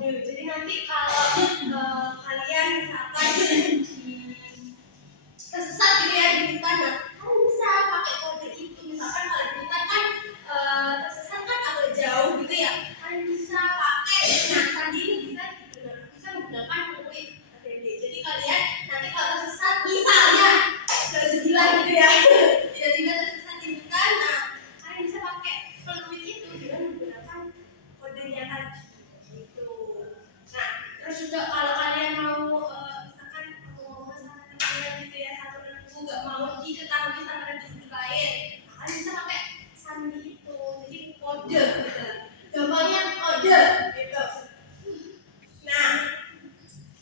Jadi nanti kalau kalian misalkan tersesat gitu ya di hutan, nah kalian bisa pakai kode itu. Misalkan kalau di hutan kan tersesat kan agak jauh gitu ya, kalian bisa pakai sandi ini bisa menggunakan kode ATD. Jadi kalian nanti kalau tersesat misalnya sejilah gitu ya, tiba-tiba tersesat di hutan, nah kalian bisa pakai peluit itu dengan menggunakan kodenya tadi. Terus juga kalau kalian mau misalkan aku ngomong sama teman kalian gitu ya, satu menunggu nggak mau diketahui sama guru lain, kalian bisa pakai sandi itu, jadi kode gitu, gampangnya kode gitu. Nah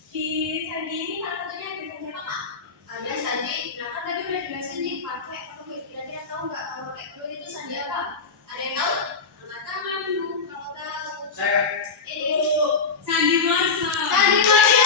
di sandi ini salah satunya ada sandi apa kak? Ada sandi. Nah kan tadi udah jelasin nih pakai peluit. Kira-kira tahu nggak kalau pakai peluit itu sandi apa? Ada yang tahu? Angkat tangan dulu kalau tahu. Saya. Ini Sandi Morse. Sandi Morse.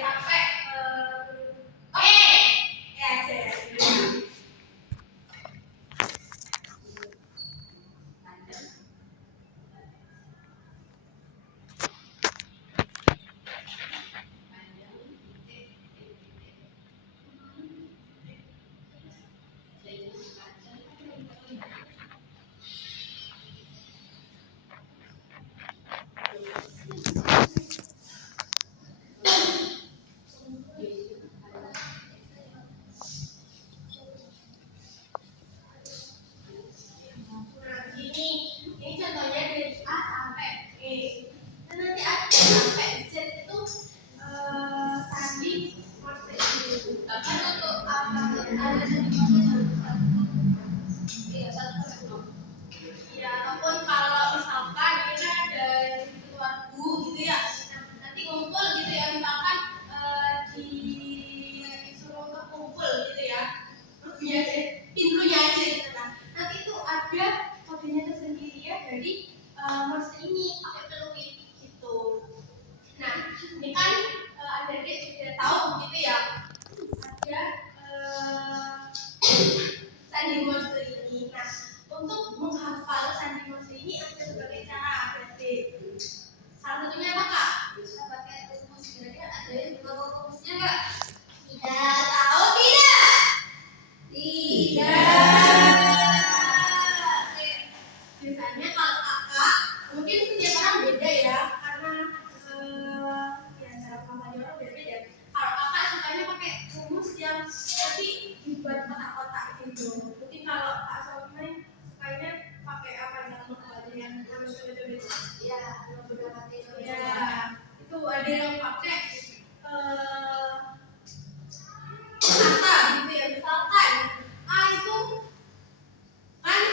sampai aja. Ini contohnya dari A sampai E. Dan nanti A sampai Z itu sandi Morse ini. Kan untuk ada sandi Morse iya satu. Ya, ataupun kalau misalkan kita ada keluarga gitu ya, nanti ngumpul gitu ya, misalkan disuruh kumpul gitu ya, pintunya aja gitu kan. Nanti itu ada kodenya tersendiri ya dari Morse ini pakai peluit gitu. Nah, ini kan adik-adik sudah tahu gitu ya, ada sandi Morse ini. Nah, untuk menghafal sandi Morse ini ada berbagai cara adik-adik. Salah satunya apa kak? Bisa pakai rumus. Kira-kira ada yang tahu rumusnya nggak? Tidak. Tahu tidak? Tidak. Oke. Biasanya kalau kakak, mungkin setiap orang beda ya, karena ya cara menghafalnya orang beda-beda. Kalau kakak sukanya pakai rumus yang nanti dibuat kotak-kotak gitu. Mungkin kalau kak Somai sukanya pakai apa yang harus beda-beda? Ya, beberapa tipe. Ya, itu ada yang pakai kata gitu ya, misalkan A itu kan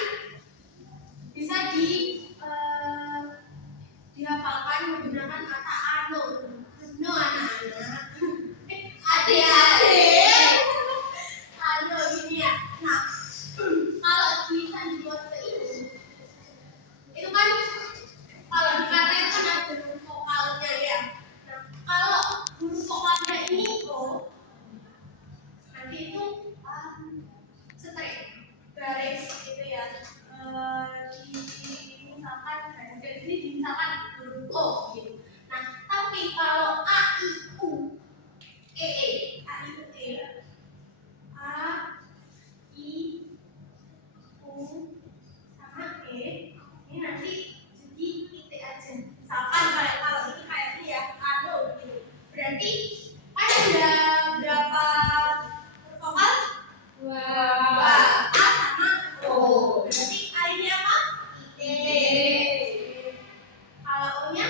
bisa dihafalkan menggunakan kata ano. No anak-anak. Adik-adik. Ano ini ya. Nah, kalau di sandi Morse ini itu kan kalau di kata itu kan ada huruf vokalnya ya. Nah, kalau huruf vokalnya ini O, nanti itu straight garis gitu ya. Misalkan garis ini misalkan huruf O gitu. Nah, tapi kalau A I U E A I U E A I U sama E ini nanti jadi titik aja. Misalkan kalau ini kayak ini ya, ano gitu. Berarti ada berapa vokal? Dua. A sama O. Berarti A ini apa? I. Kalau O-nya?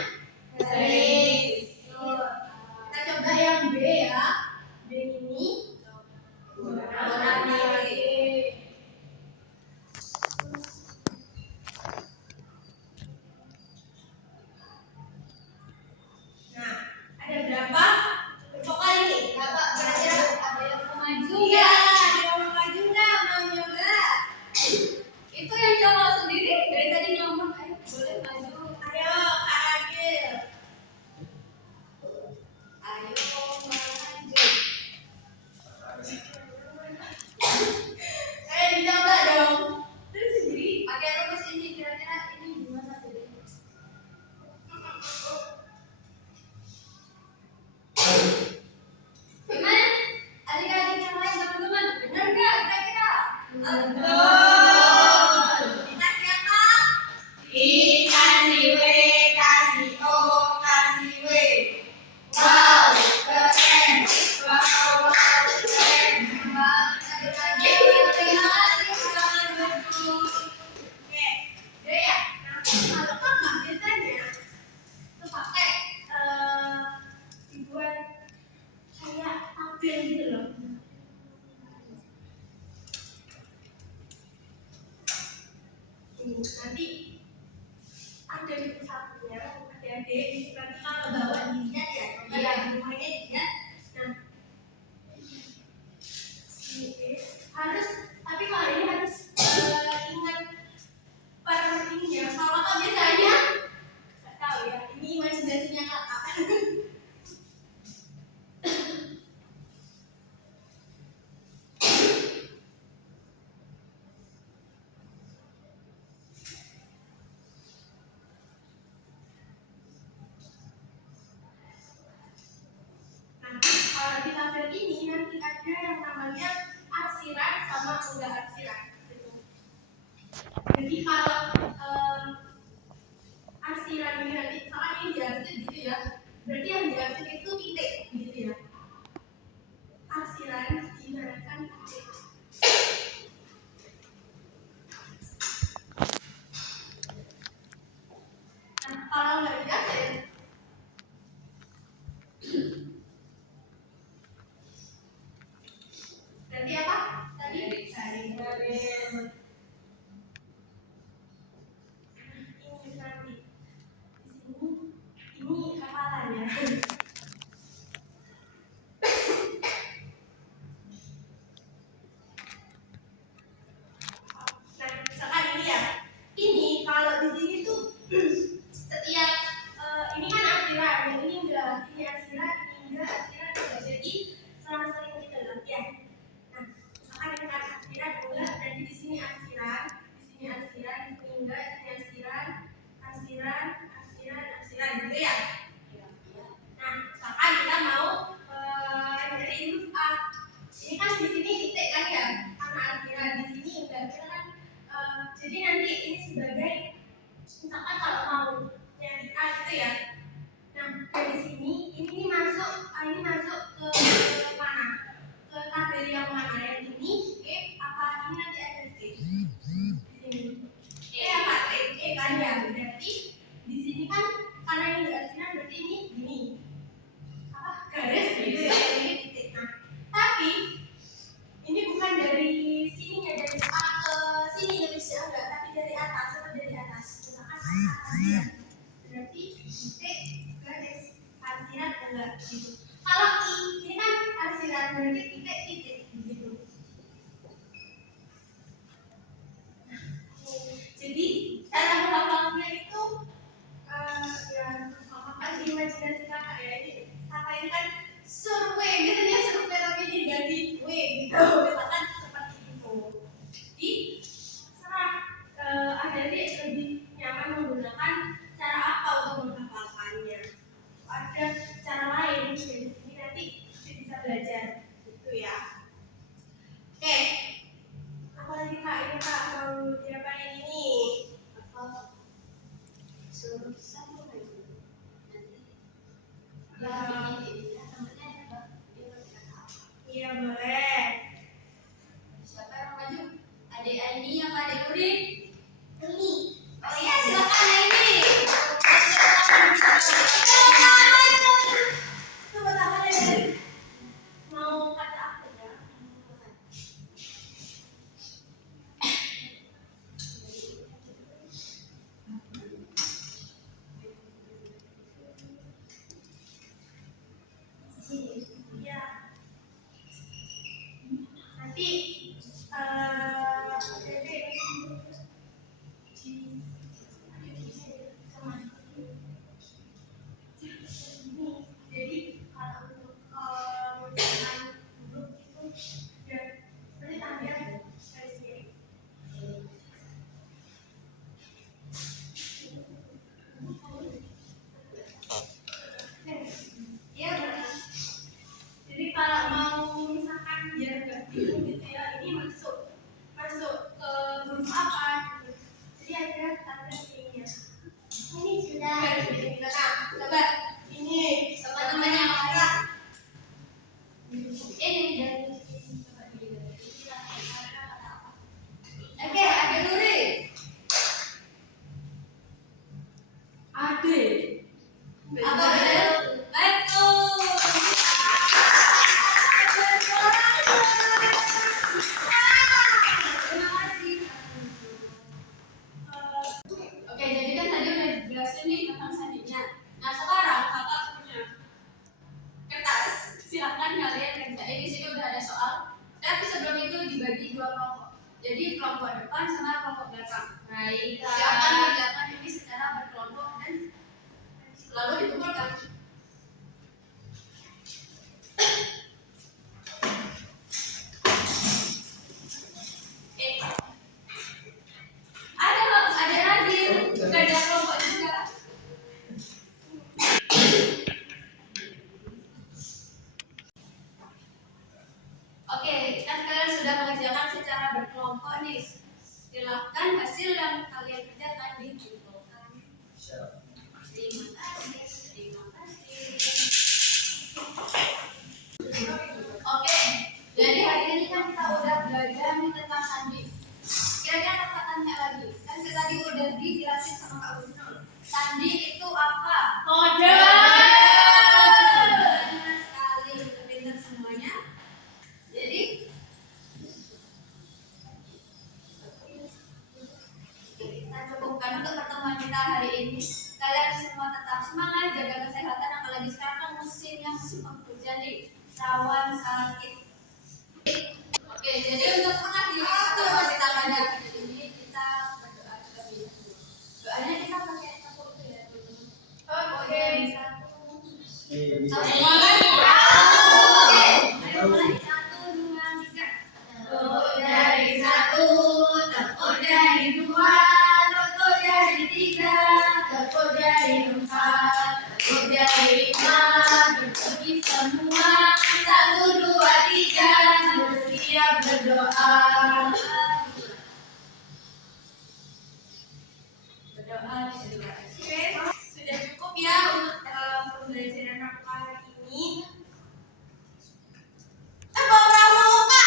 Garis. Kita coba yang B ya. B ini warna Nah, ada berapa vokal ini? Berapa? Kira-kira ada yang mau maju? Iya, ada yang mau maju nggak? Mau nyoba? Itu yang coba sendiri dari tadi ngomong, ayo boleh maju. Ayo, Kak Agil. Ayo maju. Ayo dicoba dong. Terus sendiri pakai rumus ini kira-kira ini gimana sih? Gimana? Adik-adik yang lain teman-teman, benar nggak kira-kira? Betul. Dikasih apa? Dikasih W, kasih O, kasih W. Wow, keren. Wow, keren. Adik-adik yang betul. Oke, jadi ya. Nah, kalau kakak biasanya itu pakai dibuat kayak tabel gitu loh. Nanti ada di sampingnya, adik-adik nanti kalau bawa dilihat ya, coba di rumahnya dilihat. Nah, ini harus, tapi kalau ini harus ingat per ininya. Kalau kakak biasanya nggak tahu ya, ini imajinasinya kakak. ada yang namanya arsiran sama enggak arsiran. Gitu. Jadi kalau arsiran ini nanti misalkan ini diarsir gitu ya, berarti yang diarsir itu titik gitu ya. Arsiran diibaratkan titik. Nah, kalau nggak diarsir, berarti apa? Tadi garis. Ini nanti di sini ini hafalannya. Nah, misalkan ini ya. Ini kalau di sini tuh setiap ini kan arsiran, yang ini enggak, ini arsiran, ini enggak, arsiran enggak. Jadi selang-seling kita latihan. Nah, misalkan ini kan arsiran enggak, berarti di sini arsiran, di sini arsiran, di sini enggak, di sini arsiran, arsiran, arsiran, arsiran, gitu ya. Nah, misalkan kita mau dari huruf A, ini kan di sini titik kan ya, karena arsiran di sini enggak, kita kan jadi nanti ini sebagai misalkan kalau mau nyari A gitu ya. Nah, dari sini ini masuk ke mana? Ke tabel yang mana? Yang ini E apa ini nanti ada T? Di sini. E apa T? E kan ya. Berarti di sini kan karena ini enggak arsiran berarti ini gini. Apa? Garis gitu ya. Ini titik. Nah, tapi ini bukan dari sininya dari A ke sini ya bisa enggak, tapi dari atas atau dari atas. Misalkan atas ya. Berarti titik garis arsiran enggak gitu. Kalau I ini kan arsiran berarti titik gitu. Jadi cara menghafalnya itu ya apa sih imajinasi kakak ya, ini kakak ini kan survei gitu ya, survei tapi diganti W gitu misalkan seperti itu. Jadi serah adik-adik lebih nyaman menggunakan cara apa untuk menghafalkannya. Ada cara lain dari sini nanti bisa belajar gitu ya. Oke, apa lagi kak? Ini kak mau diapain ini? Apa? Suruh sama lagi. Iya boleh. Siapa yang maju? Adik Aini yang adik Udin? Ini. Oh iya silakan Aini. Coba tangan Aini. Mau kata apa ya? Iya. Nanti jadi kalau untuk mengucapkan huruf itu ya seperti tanda garis miring. Iya benar. Jadi kalau mau misalkan biar nggak bingung gitu ya, ini masuk ke huruf apa gitu. Jadi ada tanda miringnya. Ini sudah garis miring kita. Nah, coba ini teman-teman yang marah. Ini dari oke, ada Nuri. Ade. Apa benar? Betul. Terima kasih. Oke, jadi kan tadi udah dijelasin nih tentang sandinya. Nah, sekarang kakak punya kertas. Silakan kalian kerjain. Di sini udah ada soal. Tapi sebelum itu dibagi dua kelompok. Jadi kelompok depan sama kelompok belakang. Baik. Silakan kerjakan ini secara berkelompok dan lalu dikumpulkan. Ada lagi, nggak ada kelompok juga. berkelompok nih. Silakan hasil yang kalian kerjakan dikumpulkan. Terima kasih. Terima kasih. Oke, jadi hari ini kan kita udah belajar nih tentang sandi. Kira-kira kakak tanya lagi, kan tadi udah dijelasin sama Kak Husnul. Sandi itu apa? Kode. Benar sekali, udah pintar semuanya. Jadi kita cukupkan untuk pertemuan kita hari ini. Kalian semua tetap semangat, jaga kesehatan, apalagi sekarang kan musim yang musim hujan nih, rawan sakit. Oke, jadi untuk mengakhiri pertemuan kita pada hari ini kita berdoa terlebih dahulu. Doanya kita pakai tepuk itu ya, teman-teman. Oke, satu. Oke, ayo mulai 1, 2, 3. Tepuk dari 1, tepuk dari 2, tepuk dari 3, tepuk dari 4, tepuk dari 5, berdiri semua. 1, 2, 3, bersiap berdoa. Berdoa. Oke, sudah cukup ya untuk pembelajaran aku hari ini. Tepuk pramuka.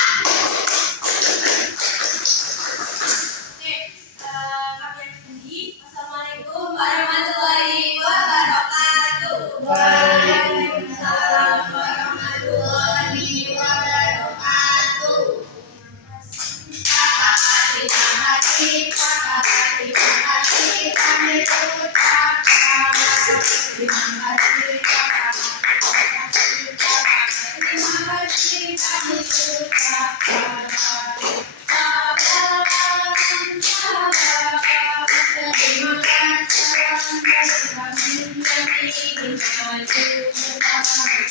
Oke, kami akhiri. Assalamualaikum warahmatullahi wabarakatuh. Waalaikumsalam warahmatullahi wabarakatuh. Terima kasih, terima kasih, kami ucapkan terima kasih, terima kasih, kami ucapkan terima kasih, kami ingin maju bersama.